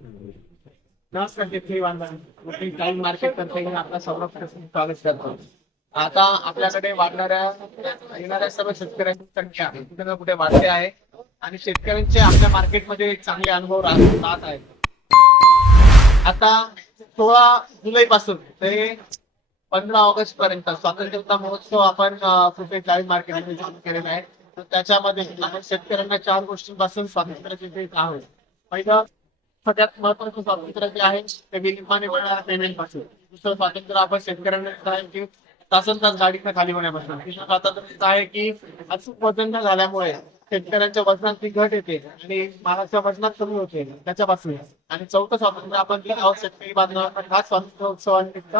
नमस्कार शेतकरी time market करता आपला स्वागत करतो. आता आपल्याकडे वाढणाऱ्या येणाऱ्या सर्व शेतकऱ्यांची संख्या कुठे ना कुठे वाढते आहे आणि शेतकऱ्यांचे आपल्या मार्केटमध्ये चांगले अनुभव राहत राहत आहेत. आता सोळा जुलै पासून ते पंधरा ऑगस्ट पर्यंत स्वातंत्र्यता महोत्सव आपण कुठे लाईव्ह मार्केटमध्ये चालू केलेला आहे. तर त्याच्यामध्ये आपण शेतकऱ्यांना चार गोष्टींपासून स्वातंत्र्य देत आहोत. पहिलं सगळ्यात महत्वाचं स्वातंत्र्य जे आहे ते विनिमयाने पेमेंटपासून दुसरं स्वातंत्र्य आपण शेतकऱ्यांना आहे की तासन तास गाडीनं खाली होण्यापासून. तिसरं स्वातंत्र्य आहे की अचूक वजन न झाल्यामुळे शेतकऱ्यांच्या वजनात घट येते आणि महाराष्ट्र वजनात कमी होते त्याच्यापासून. आणि चौथं स्वातंत्र्य आपण आहोत शेतकरी बांधणार खास स्वातंत्र्य उत्सवानिमित्त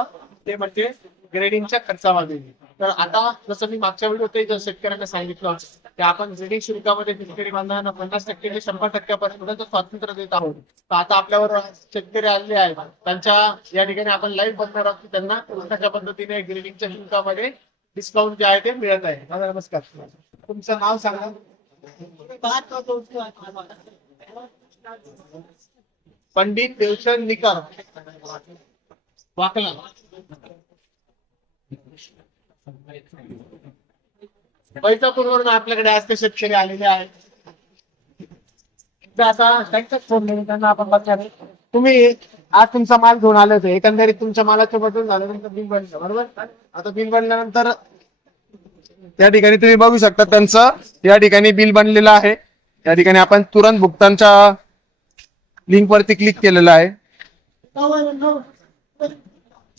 ते म्हणजे ग्रेडिंगच्या खर्चामध्ये. तर आता जसं मी मागच्या व्हिडिओ ते शेतकऱ्यांना सांगितलं की आपण ग्रेडिंग शुल्कामध्ये शेतकरी बांधवांना पन्नास टक्के ते शंभर टक्क्यापर्यंत स्वातंत्र्य देत आहोत तर आता आपल्यावर शेतकरी आलेले आहेत. त्यांच्या या ठिकाणी आपण लाईव्ह बघणार आहोत की त्यांना कशा पद्धतीने ग्रेडिंगच्या शुल्कामध्ये डिस्काउंट जे आहे ते मिळत आहे. दादा नमस्कार. तुमचं नाव सांगा. पंडित देवचंद निकर वाकला. पैसापूरवरून आपल्याकडे आज ते शेतकरी आलेले आहेत. एकदा आता त्यांच्याच फोन घेऊन त्यांना आपण बघणार आहे. तुम्ही आज तुमचा माल घेऊन आले होते. एकंदरीत तुमच्या मालाचं बदल झाल्यानंतर बिल बनलं बरोबर? आता बिल बनल्यानंतर या ठिकाणी तुम्ही बघू शकता त्यांचं. या ठिकाणी बिल बनलेलं आहे. या ठिकाणी आपण तुरंत भुगतानच्या लिंक वरती क्लिक केलेलं आहे.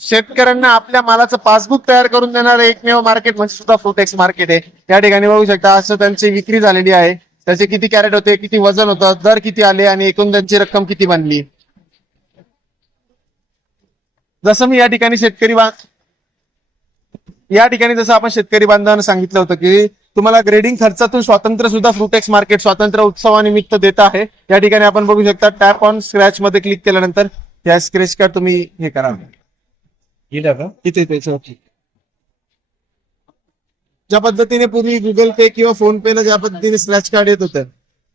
शेतकऱ्यांना आपल्या मालाचं पासबुक तयार करून देणारं एकमेव मार्केट म्हणजे सुद्धा फ्रुटेक्स मार्केट आहे. या ठिकाणी बघू शकता असं त्यांची विक्री झालेली आहे. त्याचे किती कॅरेट होते किती वजन होतं दर किती आले आणि एकूण त्यांची रक्कम किती बनली. जसं मी या ठिकाणी शेतकरी बांध या ठिकाणी जसं आपण शेतकरी बांधवांना सांगितलं होतं की तुम्हाला ग्रेडिंग खर्चातून स्वातंत्र्य सुद्धा फ्रुटेक्स मार्केट स्वातंत्र्य उत्सवानिमित्त देत आहे. या ठिकाणी आपण बघू शकता टॅप ऑन स्क्रॅच मध्ये क्लिक केल्यानंतर त्या स्क्रॅच कार्ड तुम्ही हे करा. गेला का? इथे त्याच्यावरती ज्या पद्धतीने पूर्वी गुगल पे किंवा फोन पे ला ज्या पद्धतीने स्क्रॅच कार्ड येत होतं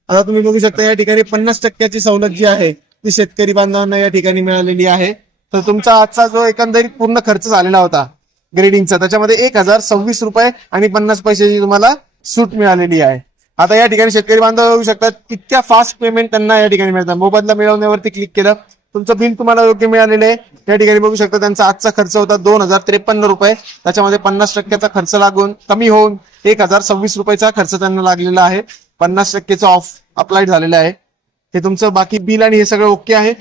आता तुम्ही बघू शकता या ठिकाणी पन्नास टक्क्याची सवलत जी आहे ती शेतकरी बांधवांना या ठिकाणी मिळालेली आहे. तर तुमचा आजचा जो एकंदरीत पूर्ण खर्च झालेला होता ग्रेडिंगचा त्याच्यामध्ये एक हजार सव्वीस रुपये आणि पन्नास पैशाची तुम्हाला सूट मिळालेली आहे. आता या ठिकाणी शेतकरी बांधव होऊ शकतात इतक्या फास्ट पेमेंट त्यांना या ठिकाणी मिळतात. मोबदला मिळवण्यावरती क्लिक केलं तुमचं बिल तुम्हाला योग्य मिळालेलं आहे. त्या ठिकाणी बघू शकता त्यांचा आजचा खर्च होता दोन हजार त्रेपन्न रुपये. त्याच्यामध्ये पन्नास टक्क्याचा खर्च लागून कमी होऊन एक हजार सव्वीस रुपयाचा खर्च त्यांना लागलेला आहे. पन्नास टक्केचा ऑफ अप्लाइड झालेला आहे. हे तुमचं बाकी बिल आणि हे सगळं ओके आहे.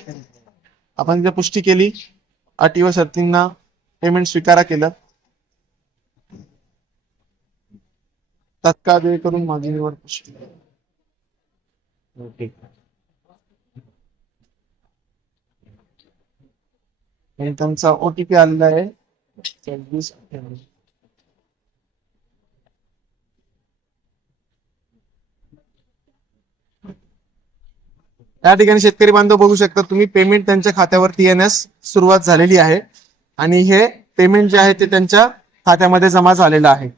आपण जर पुष्टी केली अटी व शर्तींना पेमेंट स्वीकारा केलं. तत्काळ वेळ करून माझी निवड पुष्टी आणि त्यांचा ओटीपी आलेला आहे. सव्वीस अठ्ठ्याण्णव. या ठिकाणी शेतकरी बांधव बघू शकता तुम्ही पेमेंट त्यांच्या खात्यावरती येण्यास सुरुवात झालेली आहे. आणि हे पेमेंट जे आहे ते त्यांच्या खात्यामध्ये जमा झालेलं आहे.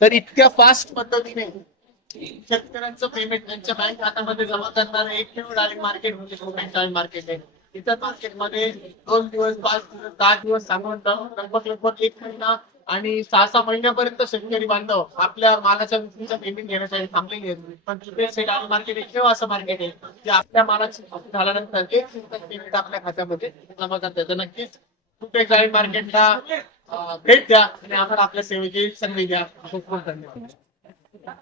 तर इतक्या फास्ट पद्धतीने शेतकऱ्यांचं पेमेंट त्यांच्या बँक खात्यामध्ये जमा करणार एकमेव डायरेक्ट मार्केट म्हणजे मार्केट आहे. इतर मार्केटमध्ये दोन दिवस पाच दिवस दहा दिवस सांगून लगभग लगभग एक महिना आणि सहा सहा महिन्यापर्यंत शेतकरी बांधव आपल्या मालाच्या विक्रीचा पेमेंट घेण्यासाठी थांबलेले आहेत पण रुपये डायरेक्ट मार्केट एकमेव असं मार्केट आहे? जे आपल्या मालाची झाल्यानंतर एक पेमेंट आपल्या खात्यामध्ये जमा करता येतं नक्कीच कुठे डायरेक्ट मार्केटला भेट द्या आणि आम्हाला आपल्या सेवेची संधी द्या. खूप खूप धन्यवाद.